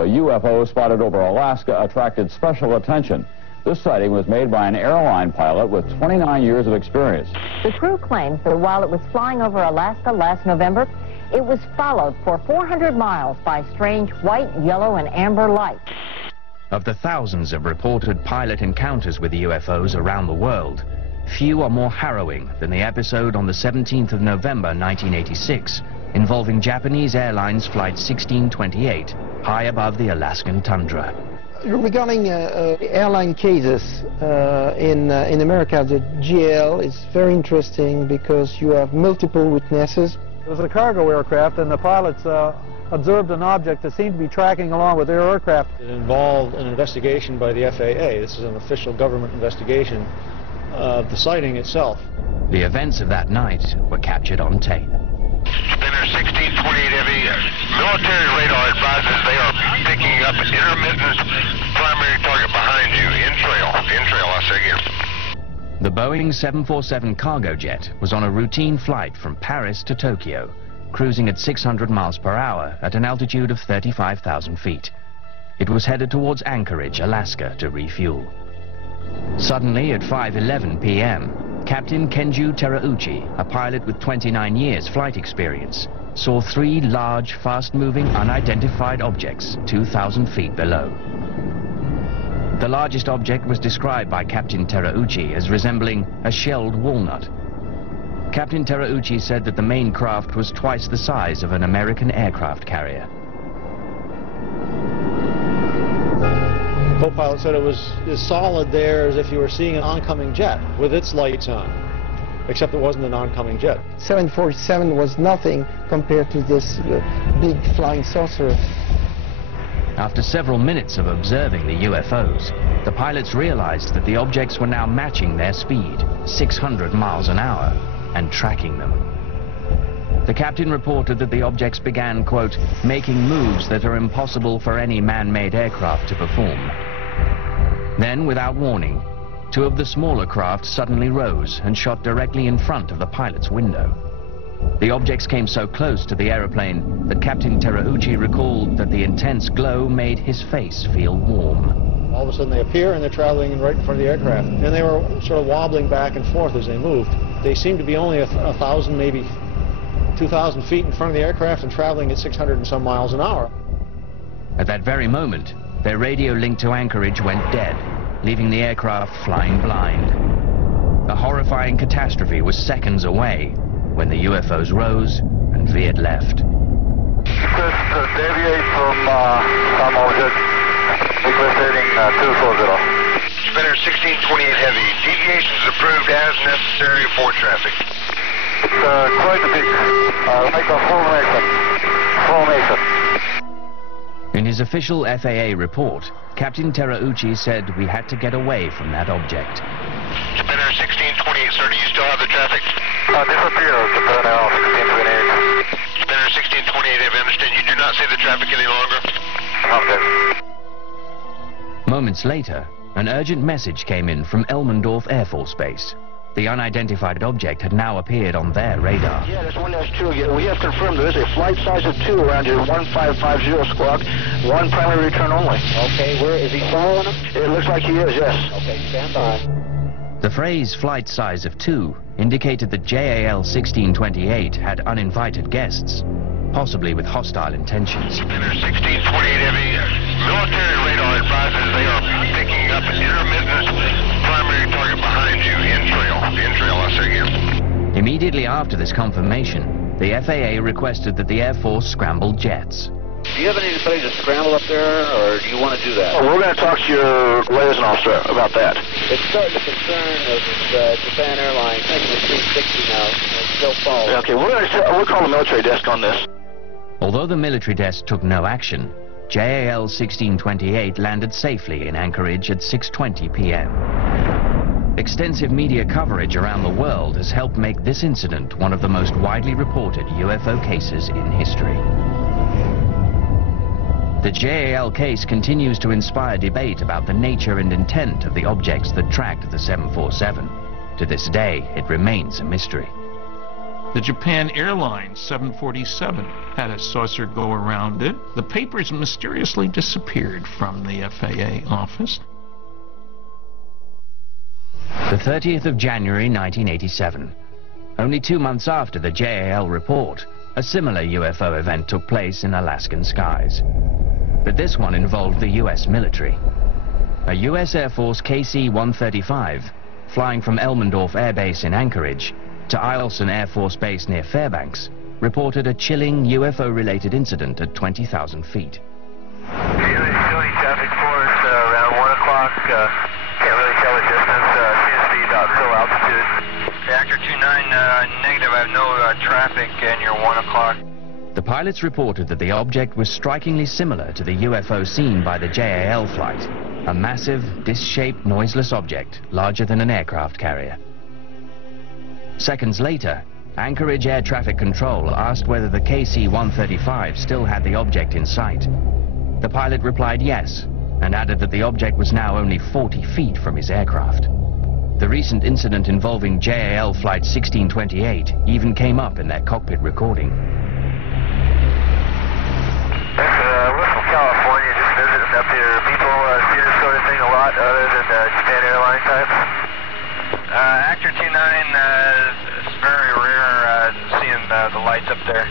A UFO spotted over Alaska attracted special attention. This sighting was made by an airline pilot with 29 years of experience. The crew claims that while it was flying over Alaska last November, it was followed for 400 miles by strange white, yellow, and amber lights. Of the thousands of reported pilot encounters with UFOs around the world, few are more harrowing than the episode on the 17th of November 1986 involving Japanese Airlines Flight 1628 high above the Alaskan tundra. Regarding airline cases in America, the JAL is very interesting because you have multiple witnesses. It was a cargo aircraft, and the pilots observed an object that seemed to be tracking along with their aircraft. It involved an investigation by the FAA. This is an official government investigation of the sighting itself. The events of that night were captured on tape. Spinner 1628 heavy. Military radar advises they are picking up an intermittent primary target behind you. In trail, I say again. The Boeing 747 cargo jet was on a routine flight from Paris to Tokyo, cruising at 600 miles per hour at an altitude of 35,000 feet. It was headed towards Anchorage, Alaska, to refuel. Suddenly, at 5:11 p.m., Captain Kendžu Terauči, a pilot with 29 years flight experience, saw three large, fast-moving, unidentified objects 2,000 feet below. The largest object was described by Captain Terauči as resembling a shelled walnut. Captain Terauči said that the main craft was twice the size of an American aircraft carrier. Co-pilot said it was as solid there as if you were seeing an oncoming jet with its lights on, except it wasn't an oncoming jet. 747 was nothing compared to this big flying saucer. After several minutes of observing the UFOs, the pilots realized that the objects were now matching their speed, 600 miles an hour, and tracking them. The captain reported that the objects began, quote, making moves that are impossible for any man-made aircraft to perform. Then, without warning, two of the smaller craft suddenly rose and shot directly in front of the pilot's window. The objects came so close to the aeroplane that Captain Terauči recalled that the intense glow made his face feel warm. All of a sudden they appear and they're traveling right in front of the aircraft. And they were sort of wobbling back and forth as they moved. They seemed to be only 1,000, maybe 2,000 feet in front of the aircraft and traveling at 600 and some miles an hour. At that very moment, their radio link to Anchorage went dead, leaving the aircraft flying blind. A horrifying catastrophe was seconds away when the UFOs rose and veered left. Deviate from some object, equating 240. Spinner 1628 heavy. Deviations approved as necessary for traffic. It's quite a big, like a formation. In his official FAA report, Captain Terauči said we had to get away from that object. Spinner 1628, sir, do you still have the traffic? Disappeared, Procena 1628. Spinner 1628, I understand you do not see the traffic any longer? Okay. Moments later, an urgent message came in from Elmendorf Air Force Base. The unidentified object had now appeared on their radar. Yeah, there's one that's 2 again. We have confirmed there is a flight size of 2 around your 1550 squawk. One primary return only. Okay, where is he following him? It looks like he is, yes. Okay, stand by. The phrase flight size of 2 indicated that JAL 1628 had uninvited guests, possibly with hostile intentions. Spinner 1628 heavy. Military radar advises they are picking up an intermittent primary target behind you. In trail, I say again. Immediately after this confirmation, the FAA requested that the Air Force scramble jets. Do you have anybody to scramble up there, or do you want to do that? Oh, we're going to talk to your liaison officer about that. It's starting to concern Japan Airlines making a 360 now. It's still falling. Okay, we'll call the military desk on this. Although the military desk took no action, JAL 1628 landed safely in Anchorage at 6:20 p.m. Extensive media coverage around the world has helped make this incident one of the most widely reported UFO cases in history. The JAL case continues to inspire debate about the nature and intent of the objects that tracked the 747. To this day, it remains a mystery. The Japan Airlines 747 had a saucer go around it. The papers mysteriously disappeared from the FAA office. The 30th of January 1987. Only 2 months after the JAL report, a similar UFO event took place in Alaskan skies. But this one involved the US military. A US Air Force KC-135, flying from Elmendorf Air Base in Anchorage to Eielson Air Force Base near Fairbanks, reported a chilling UFO-related incident at 20,000 feet. Showing traffic for us around 1 o'clock. Can't really tell the distance. Seems to be about full altitude. Reactor 29 negative. I have no traffic, and you're 1 o'clock. The pilots reported that the object was strikingly similar to the UFO seen by the JAL flight, a massive, disc-shaped, noiseless object larger than an aircraft carrier. Seconds later, Anchorage Air Traffic Control asked whether the KC-135 still had the object in sight. The pilot replied yes, and added that the object was now only 40 feet from his aircraft. The recent incident involving JAL Flight 1628 even came up in their cockpit recording. We're from California, just visiting up here. People see this sort of thing a lot other than the Japan airline types? Actor 29, it's very rare seeing the lights up there.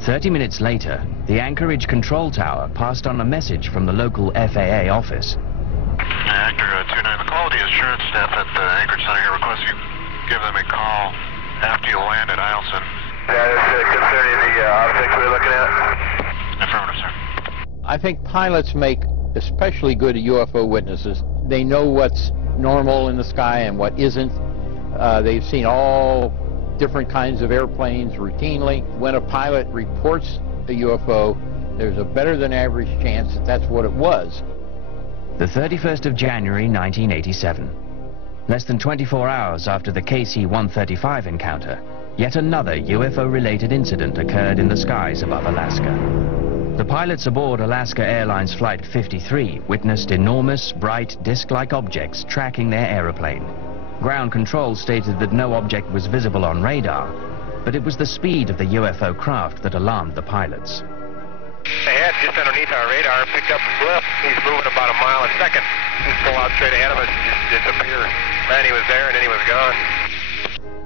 30 minutes later, the Anchorage control tower passed on a message from the local FAA office. Actor 29, the quality assurance staff at the Anchorage Center here requests you give them a call after you land at Eielson. That is concerning the objects we're looking at? Affirmative, sir. I think pilots make especially good UFO witnesses. They know what's normal in the sky and what isn't. They've seen all different kinds of airplanes routinely. When a pilot reports a UFO, there's a better than average chance that that's what it was. The 31st of January 1987. Less than 24 hours after the KC-135 encounter, yet another UFO-related incident occurred in the skies above Alaska. The pilots aboard Alaska Airlines Flight 53 witnessed enormous, bright, disc-like objects tracking their aeroplane. Ground control stated that no object was visible on radar, but it was the speed of the UFO craft that alarmed the pilots. They had just underneath our radar, picked up a blip. He's moving about a mile a second. He's full out straight ahead of us, just disappeared. Man, he was there and then he was gone.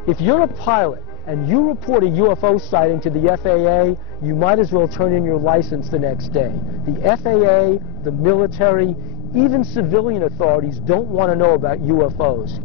If you're a pilot and you report a UFO sighting to the FAA, you might as well turn in your license the next day. The FAA, the military, even civilian authorities don't want to know about UFOs.